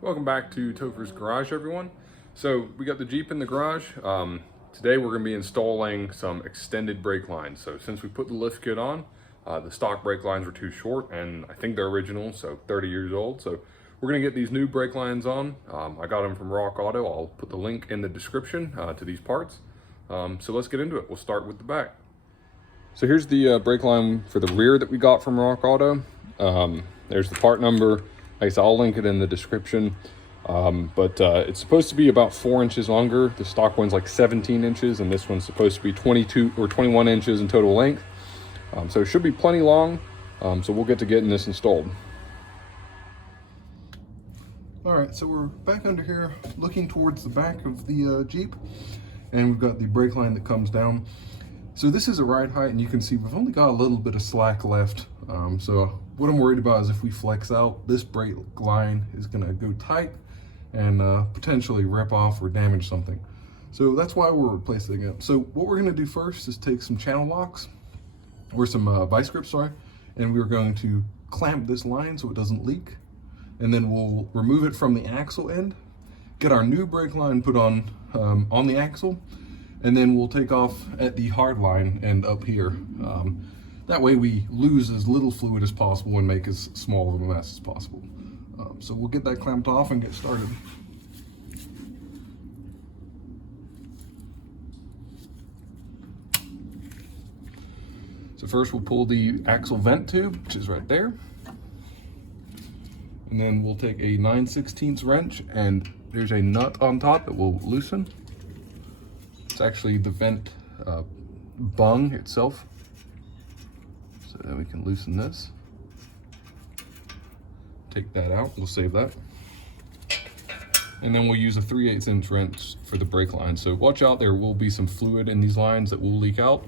Welcome back to Topher's Garage, everyone. So we got the Jeep in the garage. Today we're going to be installing some extended brake lines. So since we put the lift kit on, the stock brake lines were too short, and I think they're original, so 30 years old. So we're going to get these new brake lines on. I got them from Rock Auto. I'll put the link in the description to these parts. So let's get into it. We'll start with the back. So here's the brake line for the rear that we got from Rock Auto. There's the part number. Like I said, I'll link it in the description. It's supposed to be about 4 inches longer. The stock one's like 17 inches, and this one's supposed to be 22 or 21 inches in total length. So it should be plenty long. So we'll get to getting this installed. All right, so we're back under here looking towards the back of the Jeep, and we've got the brake line that comes down. So this is a ride height, and you can see we've only got a little bit of slack left. So what I'm worried about is if we flex out, this brake line is gonna go tight and potentially rip off or damage something. So that's why we're replacing it. So what we're gonna do first is take some channel locks, or some vice grips, sorry, and we're going to clamp this line so it doesn't leak. And then we'll remove it from the axle end, get our new brake line put on the axle, and then we'll take off at the hard line end up here. That way we lose as little fluid as possible and make as small of a mess as possible. So we'll get that clamped off and get started. So first we'll pull the axle vent tube, which is right there. And then we'll take a 9/16 wrench, and there's a nut on top that will loosen. It's actually the vent bung itself. So then we can loosen this. Take that out, we'll save that. And then we'll use a 3/8" wrench for the brake line. So watch out, there will be some fluid in these lines that will leak out,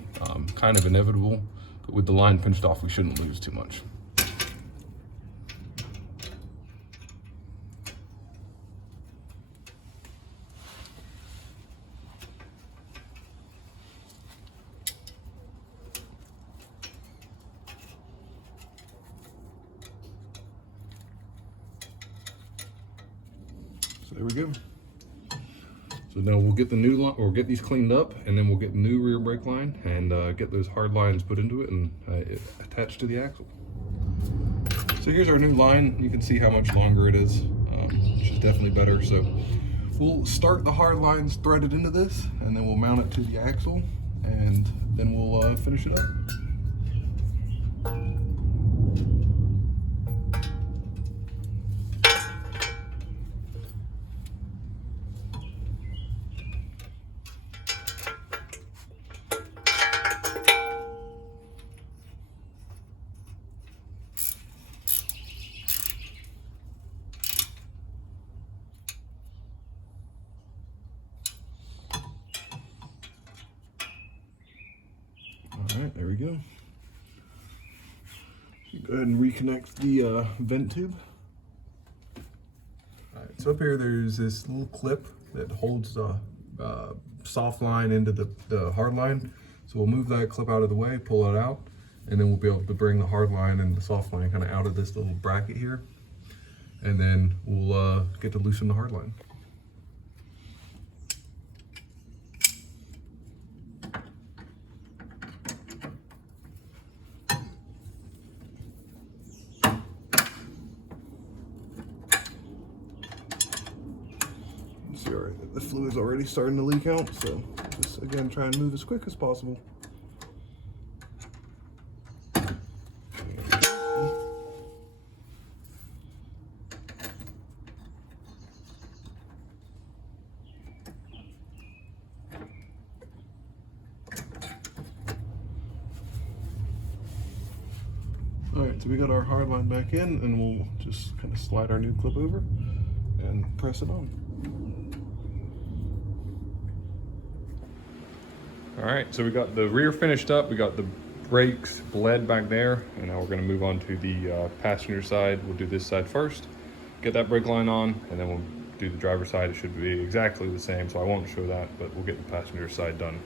kind of inevitable, but with the line pinched off, we shouldn't lose too much. So there we go. So now we'll get the new line, or get these cleaned up, and then we'll get the new rear brake line and get those hard lines put into it and attached to the axle. So here's our new line. You can see how much longer it is, which is definitely better. So we'll start the hard lines threaded into this, and then we'll mount it to the axle, and then we'll finish it up. All right, there we go. Go ahead and reconnect the vent tube. All right, so up here there's this little clip that holds the soft line into the hard line. So we'll move that clip out of the way, pull it out, and then we'll be able to bring the hard line and the soft line kind of out of this little bracket here. And then we'll get to loosen the hard line. See, all right, the fluid's already starting to leak out, so just again try and move as quick as possible. All right, so we got our hard line back in, and we'll just kind of slide our new clip over and press it on. All right, so we got the rear finished up. We got the brakes bled back there, and now we're gonna move on to the passenger side. We'll do this side first, get that brake line on, and then we'll do the driver's side. It should be exactly the same, so I won't show that, but we'll get the passenger side done.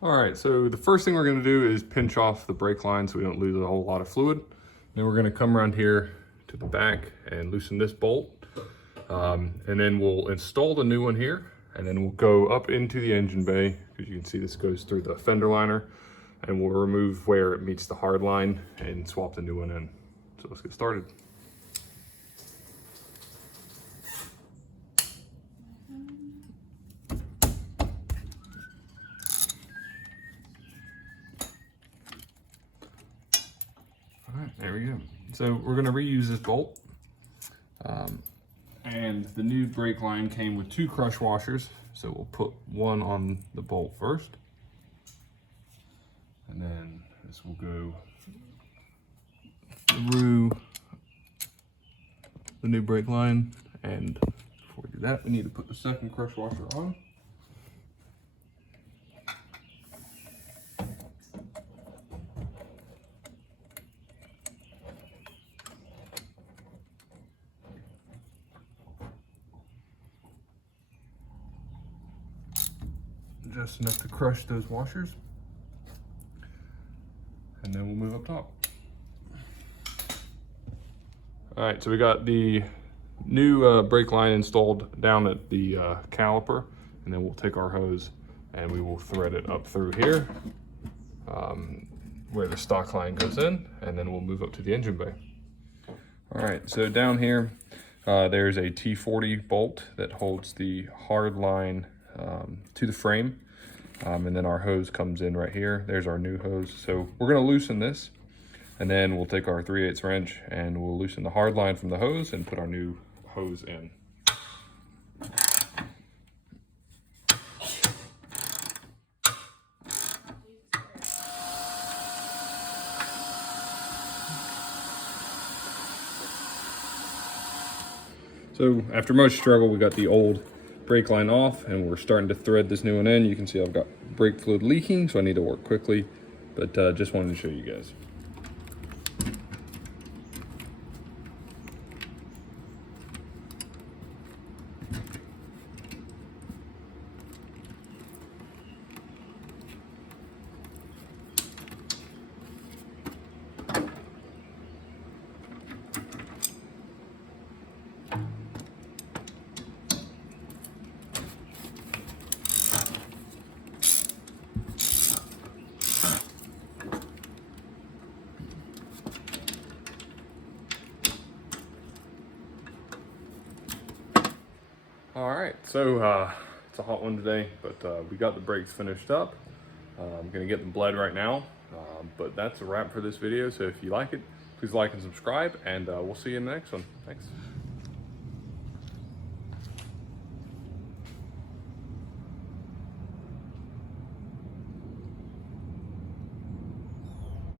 All right, so the first thing we're gonna do is pinch off the brake line so we don't lose a whole lot of fluid. Then we're gonna come around here to the back and loosen this bolt. And then we'll install the new one here, and then we'll go up into the engine bay, because you can see this goes through the fender liner, and we'll remove where it meets the hard line and swap the new one in. So let's get started. All right, there we go. So we're gonna reuse this bolt. And the new brake line came with 2 crush washers. So we'll put one on the bolt first. And then this will go through the new brake line. And before we do that, we need to put the second crush washer on. Just enough to crush those washers. And then we'll move up top. All right, so we got the new brake line installed down at the caliper, and then we'll take our hose and we will thread it up through here where the stock line goes in, and then we'll move up to the engine bay. All right, so down here, there's a T40 bolt that holds the hard line to the frame. And then our hose comes in right here. There's our new hose. So we're gonna loosen this, and then we'll take our 3/8 wrench and we'll loosen the hard line from the hose and put our new hose in. So after much struggle, we got the old brake line off, and we're starting to thread this new one in. You can see I've got brake fluid leaking, so I need to work quickly, but just wanted to show you guys. All right, so it's a hot one today, but we got the brakes finished up. I'm gonna get them bled right now, but that's a wrap for this video. So if you like it, please like and subscribe, and we'll see you in the next one. Thanks.